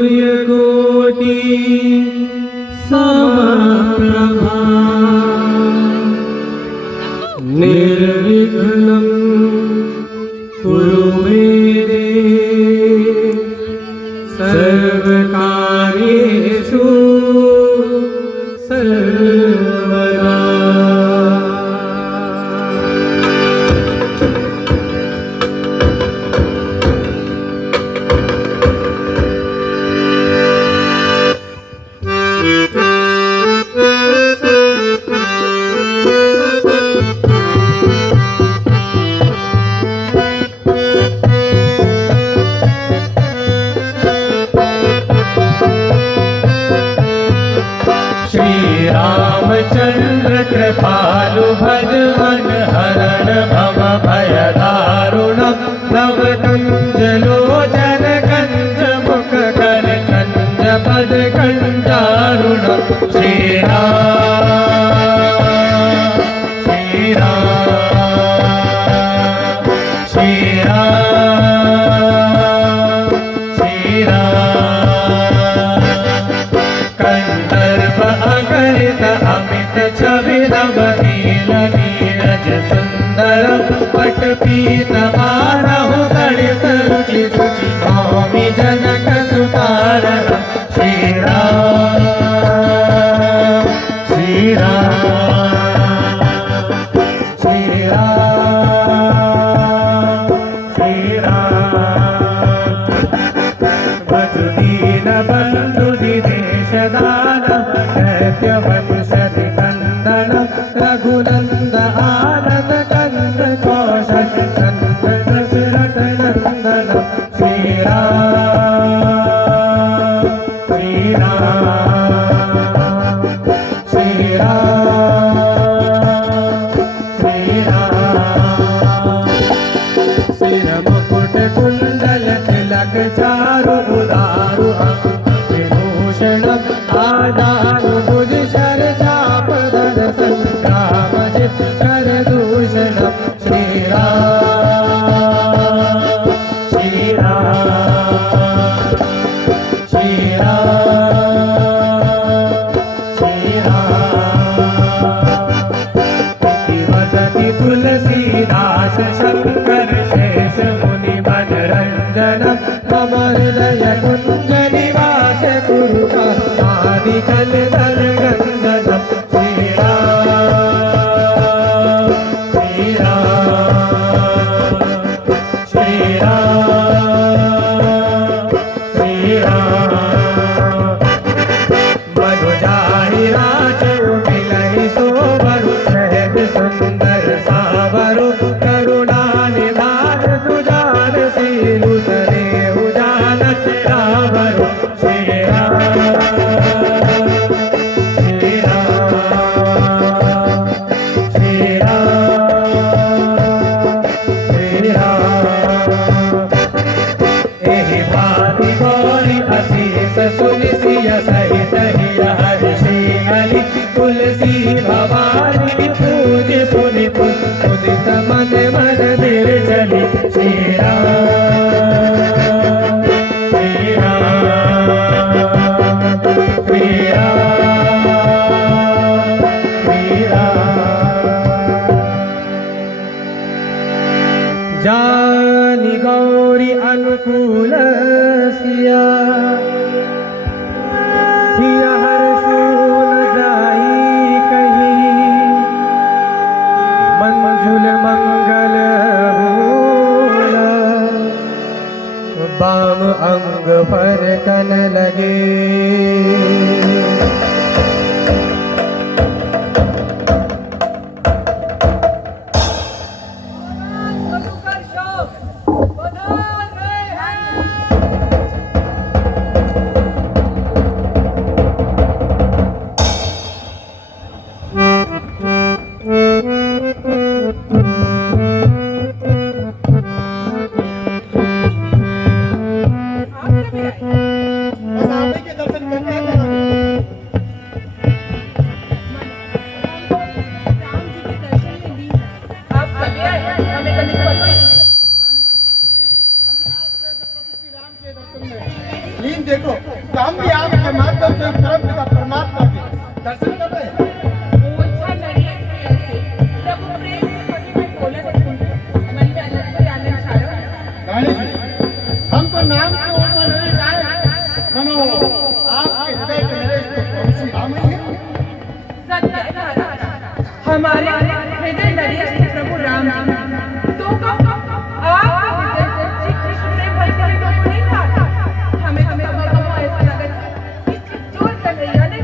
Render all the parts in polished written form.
सूर्यकोटि समप्रभा निर्विघ्नं कुरु मे देव सर्वकार्येषु सर्वदा। रामचंद्र कृपालु भजवन हरण भव भय दारुणम नव कंज लोचन कंज मुख कर कंज पद कंजारुणम। श्री राम श्री राम श्री राम श्री राम। कंदर्प अगणित अमित छवि नव नील नीरज सुंदर पट पीत मानहु गणित रुचि सुचि नौमि जनक सुतारण। श्री राम श्री राम श्री राम श्री राम। वसुदीन बंधु दिनेश दानव दैत्य वंशति कंदन रघुनंद आनंद कंद कौशल चंद दशरथ नंदन। श्री राम श्री राम श्री राम श्री राम। सिर मुकुट कुंडल तिलक चारु उदारु विभूषण आदानु भुज शर चाप धर संग्राम जित कर दूषण। श्री राम श्री राम श्री राम श्री राम। वदति तुलसीदास शंकर शेष मुनि मनरंजन मम हृदय कुंज निवास गुरु आदि कल दल गंजनम। श्री राम श्री राम श्री राम श्री राम। मनु जाहि राजु मिलहि सोबरु सहज सुंदर सावरु करुणा निधान सुजान सीलु सरेहु जानत रावरु। श्री राम बड़कन लगे। बस आप ही के दर्शन करने आते हैं। राम जी के दर्शन में ली है। आप कभी आए हैं? हमें कभी पता ही नहीं। हमने आपके प्रभु श्री राम के दर्शन में लीन देखो तो हम भी आपके माध्यम से परमपिता परमात्मा के दर्शन कर रहे हैं। ओछा नरिया से ऐसे प्रभु प्रेम से पति में बोला सुन मन में अलग से आनंद छा रहा है। रानी जी, हम तो नाम के ऊपर नहीं जाए मनो आपके हृदय के नरेश तो प्रभु श्री राम ही है। सत्य है महाराज, हमारे हृदय नरिया से प्रभु राम जी तो कब आपके हृदय से श्री कृष्ण प्रेम भरी भरी लोग नहीं था। हमें कब ऐसा लगा कि चोर कन्हैया ने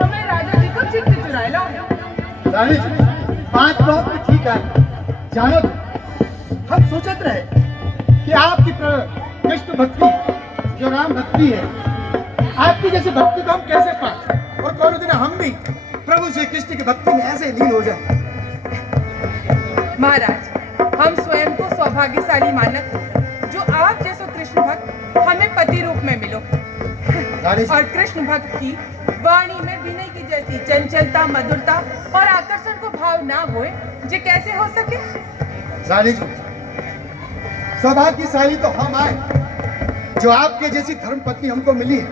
हमें राजा जी को चित्त चुराए ला। रानी जी, बात तो आपकी ठीक है। जानो हम सोचते रहे कि आपकी कृष्ण भक्ति जो राम भक्ति है, आपकी जैसी भक्ति को हम कैसे पाए और कौन दिन हम भी प्रभु श्री कृष्ण की भक्ति में ऐसे लीन हो जाए। महाराज, हम स्वयं को सौभाग्यशाली मानत हैं जो आप जैसे कृष्ण भक्त हमें पति रूप में मिलो। रानी जी, और कृष्ण भक्त की वाणी में विनय की जैसी चंचलता, मधुरता और आकर्षण को भाव ना होए जे कैसे हो सके। रानी जी, सौभाग्यशाली तो हम आए जो आपके जैसी धर्म पत्नी हमको मिली है।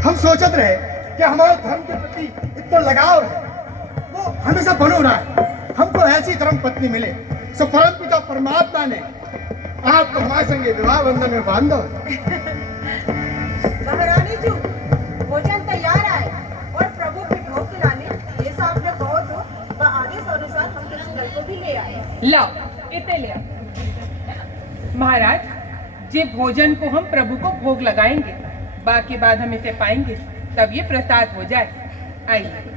हम सोचते रहे कि हमारे धर्म के प्रति इतना लगाव है, वो हमेशा बनो रहा है। हमको ऐसी धर्म पत्नी मिले सो परमपिता परमात्मा ने आपको हमारे संगे विवाह बंधन में बांधो। महारानी जी, भोजन तैयार है और प्रभु के भोग खिलाने ये सब आपने बहुत हो वह आदेश अनुसार हम कृष्ण को भी ले आए। लाओ इतने ले आओ। महाराज, जे भोजन को हम प्रभु को भोग लगाएंगे, बाकी बाद हम इसे पाएंगे, तब ये प्रसाद हो जाए। आइए।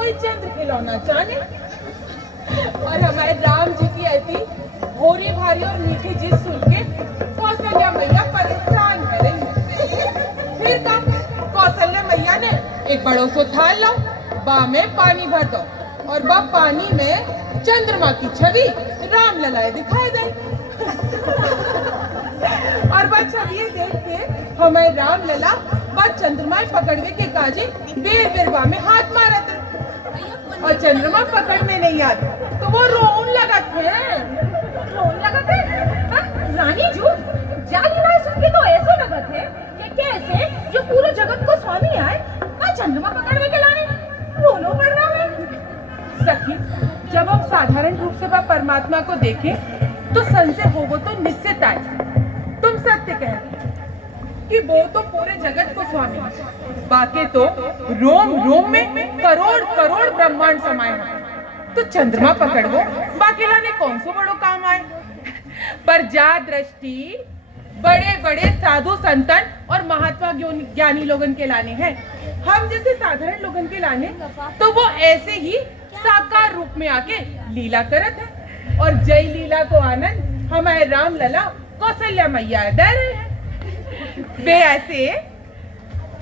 कोई चंद्र खिलौना जाने। और हमारे राम जी की ऐसी भोरी भारी और मीठी जिद सुन के कौशल्या मैया परेशान कर रही। फिर कब कौशल्या मैया ने एक बड़ो सो थाल लो, बा में पानी भर दो और बा पानी में चंद्रमा की छवि राम ललाए दिखाई दे। और बा छवि देख के हमारे राम लला बा चंद्रमा पकड़वे के काजे बेर बेरवा में हाथ मारा थे और चंद्रमा पकड़ने नहीं आते तो वो रोन लगा थे। रोन लगा थे? रानी जू जाली ना सुन के तो ऐसा लगा थे कि कैसे जो पूरे जगत को स्वामी आए वह चंद्रमा पकड़ने के लाने रोनो पड़ रहा है। सखी, जब हम साधारण रूप से वह परमात्मा को देखें तो संशय हो वो तो निश्चित आए। तुम सत्य कह कि वो तो पूरे जगत को स्वामी, बाकी तो रोम रोम में करोड़ करोड़ ब्रह्मांड समाये हैं। तो चंद्रमा पकड़ो बाकी लाने कौन सो बड़ो काम आए। पर जा दृष्टि बड़े बड़े साधु संतन और महात्मा ज्ञानी लोगन के लाने हैं। हम जैसे साधारण लोगन के लाने तो वो ऐसे ही साकार रूप में आके लीला करत है। और जय लीला को आनंद हमारे राम लला कौशल्या मैया दे रहे हैं। वे ऐसे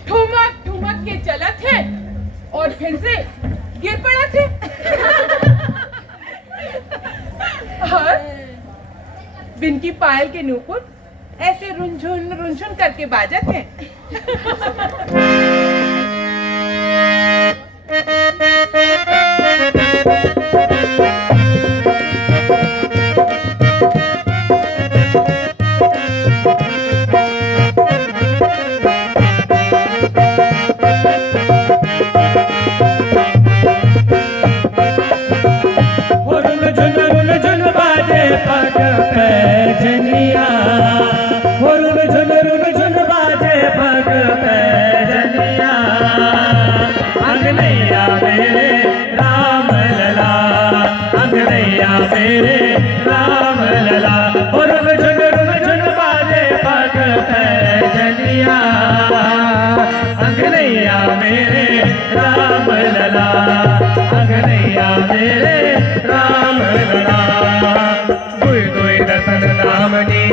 ठुमक ठुमक के चलत है और फिर से गिर पड़ा थे। और बिनकी पायल के नूपुर ऐसे रुनझुन करके बाजत हैं।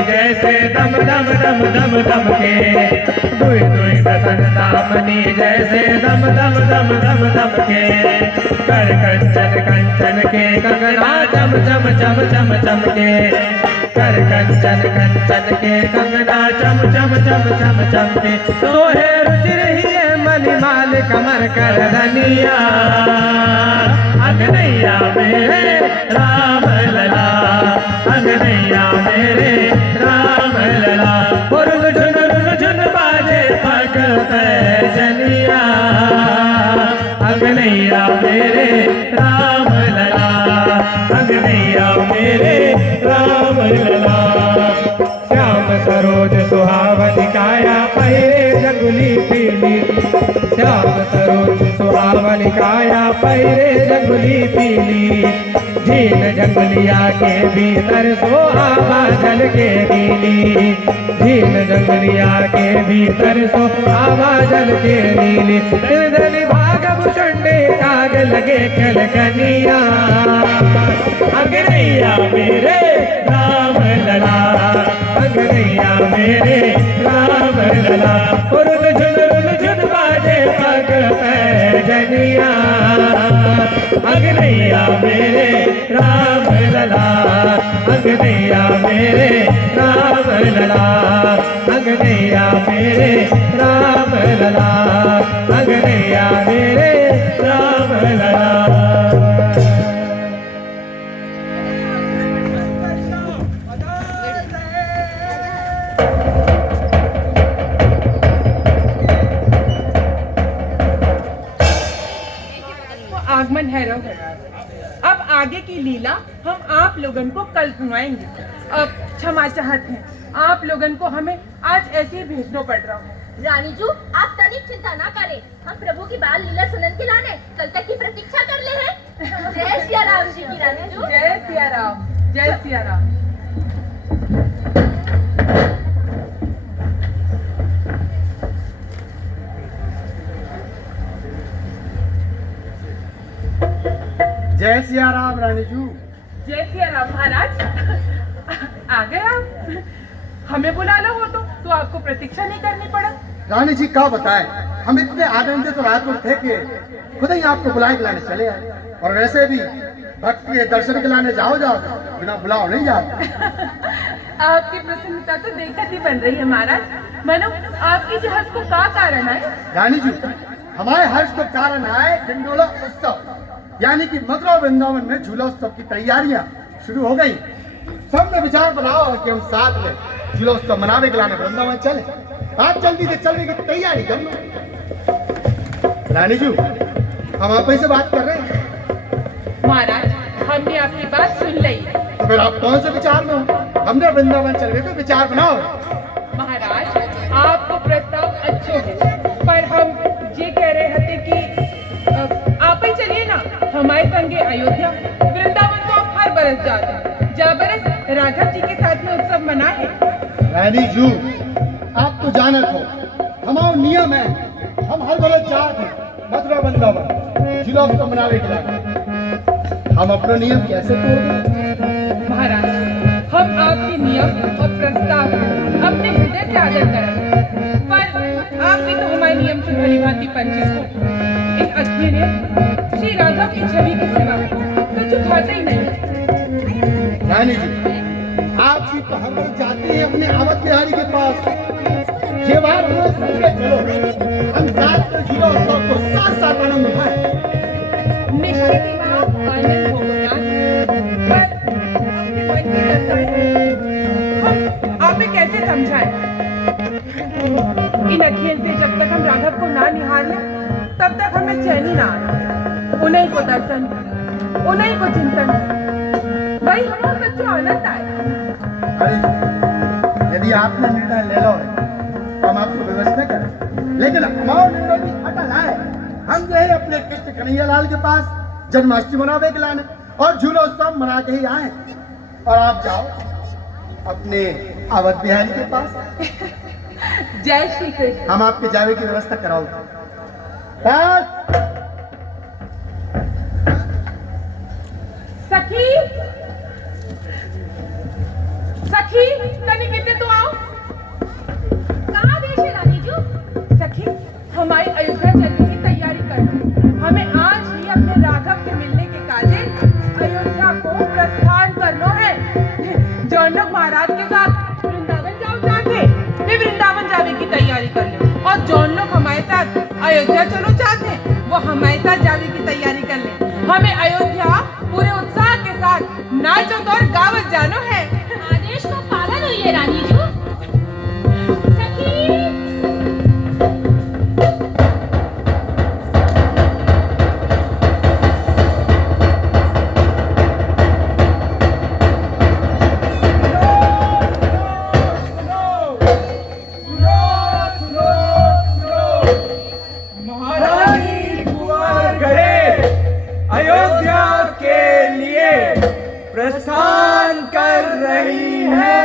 जैसे दम दम दम दम दम के दुई दुई दसन दामनी जैसे दम दम दम दम दम के कर कंचन कंचन के कंगना चम चम चम चम चम के कर कंचन कंचन के कंगना चम चम चम चम चम के सोहे रुचि रही है मणिमाल कमर कर धनिया अगनैया मेरे राम लला अगनैया मेरे राम लला रुन झुन बाजे पग जनिया अगनैया मेरे राम लला अगनैया मेरे राम लला श्याम सरोज सुहावन काया पहिरे जंगली पीली श्याम सरोज सुहावन काया पहिरे जंगली पीली झील जंगलिया के भीतर सोहावा जल के नीली झील जंगलिया के भीतर सोहावा जल के नीली निर्धन भाग भुषुंडे काग लगे खल कनिया अगनैया मेरे राम लला अगनैया मेरे राम लला रुन झुन बाजे पग जनिया अगनैया मेरे राम लला अगनैया मेरे राम लला अगनैया मेरे राम लला अगनैया मेरे राम लला। आगमन है रहो। अब आगे की लीला हम आप लोगन को कल सुनाएंगे। अब क्षमा चाहते हैं आप लोगन को हमें आज ऐसे ही भेजना पड़ रहा है। रानी जू आप तनिक चिंता ना करें, हम प्रभु की बाल लीला सुनन के लाने कल तक की प्रतीक्षा कर ले हैं। जय सिया राम जी की रानी जू। जय सिया राम, जय सिया राम। जय सिया राम रानी जू। जय सिया राम महाराज। आ गए आप? हमें बुला लो हो तो आपको प्रतीक्षा नहीं करनी पड़ा। रानी जी क्या बताएं, हम इतने आनंदित तो रातुर थे कि खुद ही आपको बुलाए बुलाने चले आए। और वैसे भी भक्त के दर्शन के लाने जाओ बिना बुलाओ नहीं जाओ। आपकी प्रसन्नता तो देखकर ही बन रही है महाराज। मनो आपकी जो हर्ष को क्या कारण है? रानी जी, हमारे हर्ष को कारण है झंडोला उत्सव, यानी कि मथुरा वृंदावन में झूला उत्सव की तैयारियां शुरू हो गई। सबने विचार बनाओ कि हम साथ में झूला उत्सव मनाने के लाने वृंदावन चले। आप जल्दी से चलने की तैयारी कर लो। रानी जी, हम आप ही से बात कर रहे हैं। महाराज, हमने आपकी बात सुन ली। तो फिर आप कौन से विचार में हो? हमने वृंदावन चलने का विचार बनाओ। महाराज, आपको प्रस्ताव अच्छे है, पर हम ये कह रहे थे कि आप ही चलिए ना हमारे संगे अयोध्या। वृंदावन तो आप हर बरस जाते हैं, जा बरस राघव जी के साथ में उत्सव मनाए। रानी जू, आप तो जानत हो हमारा नियम है, हम हर बरस जाते हैं मथुरा वृंदावन झूला उत्सव मनाने के लिए। हम अपना नियम कैसे तोड़? महाराज, हम आपके नियम और प्रस्ताव का अपने हृदय से आदर करें, पर आप भी तो हमारे नियम से भली भांति परिचित हो। इन अधीर श्री राघव की छवि के सिवा कुछ उठाते ही नहीं। रानी जी, आप भी तो हम लोग जाते हैं अपने अवध बिहारी के पास। ये बार हमें संगे चलो, हम साथ में झूला उत्सव को साथ साथ आनंद उठाएं। निश्चित ही आप आनंद होगा, पर अपने मन की दशा है। हम आपे कैसे समझाएं? इन अखियों से जब तक हम राघव को ना निहार लें, तब तक हमें चैन ही ना आए। उन्हीं को दर्शन, उन्हीं को चिंतन, वही हमारा सच्चा आनंद आए। अरे, यदि आपने निर्णय ले लो है तो हम आपको व्यवस्था करें, लेकिन हमारा निर्णय भी अटल है। हम गए अपने कृष्ण कन्हैया लाल के पास जन्माष्टमी मनावे के लाने और झूला उत्सव मना के ही आए। और आप जाओ अपने अवध बिहारी के पास। जय श्री कृष्ण। हम आपके जावे की व्यवस्था कराओ। बस सखी, सखी, तनी कितने तो आओ। कहाँ देश है रानी जू? सखी, हमारी अयोध्या चलने की तैयारी कर लो। हमें आज ही अपने राघव के मिलने के काजे अयोध्या को प्रस्थान करना है। जो लोग महाराज के साथ वृंदावन जाओ चाहते, वे वृंदावन जाने की तैयारी कर ले, और जो लोग हमारे साथ अयोध्या चलो चाहते, वो हमारे साथ जाने की तैयारी कर ले। हमें अयोध्या पूरे उत्साह के साथ नाचो और गावत जानो है। आदेश को पालन हुई है रानी जू। सखी, महारानी कुंवर गए अयोध्या के लिए प्रस्थान कर रही है।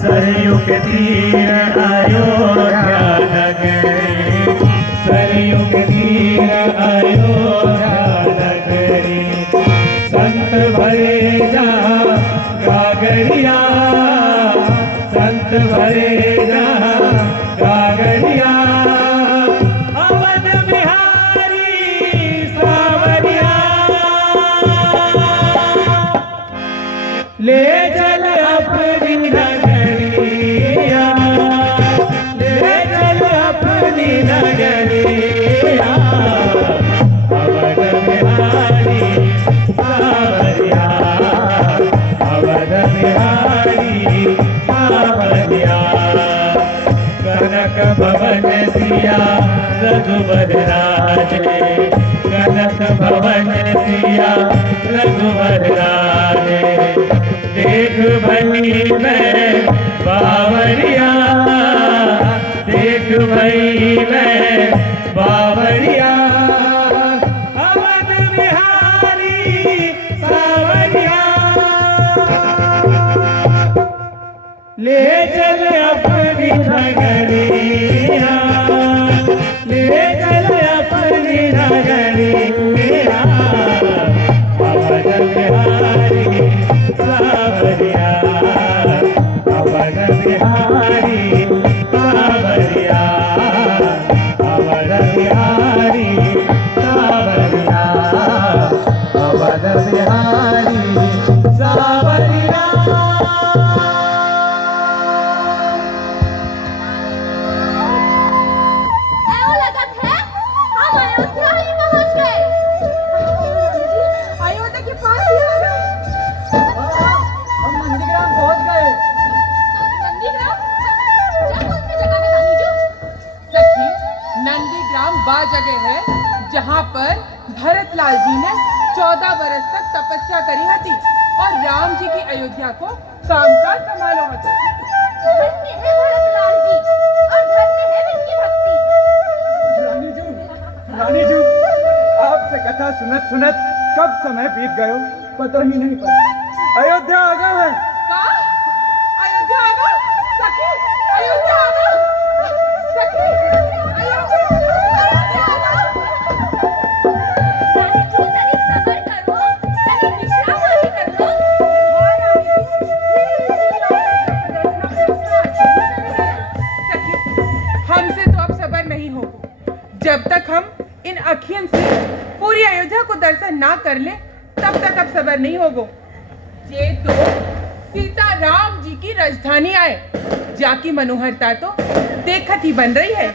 सरयू के तीर अयोध्या नगरी, सरयू के तीर अयोध्या नगरी। नगरिया, ले चल अपनी नगरिया, अवध बिहारी सावरिया, अवध बिहारी सावरिया, अवध बिहारी सावरिया, अवध बिहारी सावरिया। ऐसा लगत है हम अयोध्या ही पहुंच गए। अयोध्या के पास ही आ गए। हम नंदीग्राम पहुंच गए। नंदीग्राम? क्या कौन सी जगह है रानी जी? सखी, नंदीग्राम वह जगह है जहाँ पर भरतलाल जी ने 14 बरस तक तपस्या करी हती और राम जी की अयोध्या को कामकाज संभालो हतो। धन्य है भरतलाल जी और धन्य है इनकी भक्ति। रानी जी, आपसे कथा सुनत सुनत कब समय बीत गयो पता ही नहीं पड़ा। अयोध्या आ गए हैं। का? अयोध्या आ गए? सखी, अयोध्या आ गए? सखी, अयोध्या आ गए? रानी जी तनिक सबर करो, तनिक विश्राम आदि कर लो। सखी, हमसे तो अब सबर नहीं हो। जब तक हम इन अखियन से पूरी अयोध्या को दर्शन ना कर ले तब तक अब सबर नहीं होगो। ये तो सीता राम जी की राजधानी आए, जाकी मनोहरता तो देखत ही बन रही है।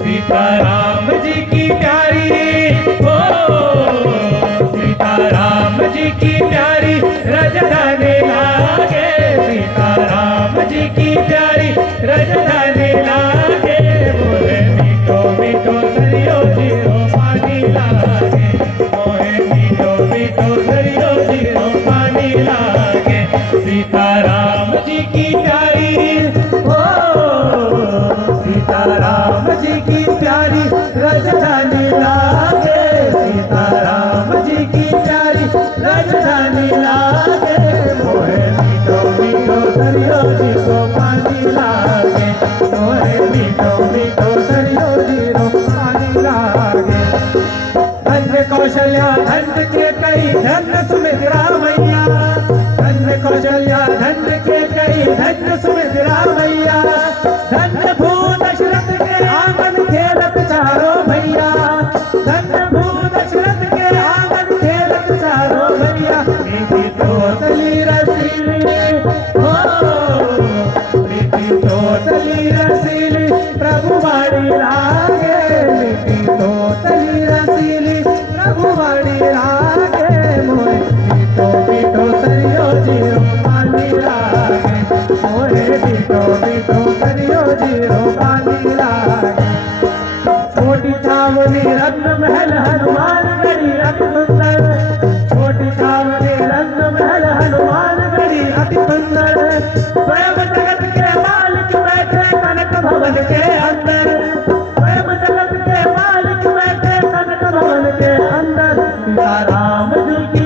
सीता राम जी की प्यारी, ओ सीता राम जी की प्यारी राजधानी लागे, सीता राम जी की प्यारी राजधानी लागे, मोहे मीठो मीठो सरियो जीरो पानी लागे, मोहे मीठो मीठो सरियो जीरो पानी लागे, सीता राम जी की प्यारी, ओ सीता राम जी की प्यारी राजधानी लागे, सीता राम जी की प्यारी राजधानी लागे, मोहे मीठो मीठो सरियो जीरो पानी लागे, मोहे मीठो मीठो सरियो जीरो पानी लागे। धन्य कौशल्या धन्य के कई धन्य सुमित्रा मैया, धन्य कौशल्या धन्य के कई धन्य सुमित्रा मैया, धन्य भू दशरथ के आंगन खेलत चारो भैया, धन्य भू दशरथ के आंगन खेलत चारो भैया, प्रीति तो तली रसीली, हो प्रीति तो तली रसीली प्रभु वाणी लागे, प्रीति तो तली रसीली प्रभु वाणी लागे, मोहे मीठो मीठो सरियो जीरो पानी लागे, मोहे मीठो मीठो सरियो जीरो पानी लागे। छोटी छावनी रंग महल हनुमान गढ़ी अति सुंदर, छोटी छावनी रंग महल हनुमान गढ़ी अति सुंदर, स्वयं जगत के मालिक बैठे कनक भवन के अंदर, स्वयं जगत के मालिक बैठे कनक भवन के अंदर, सीता राम जी की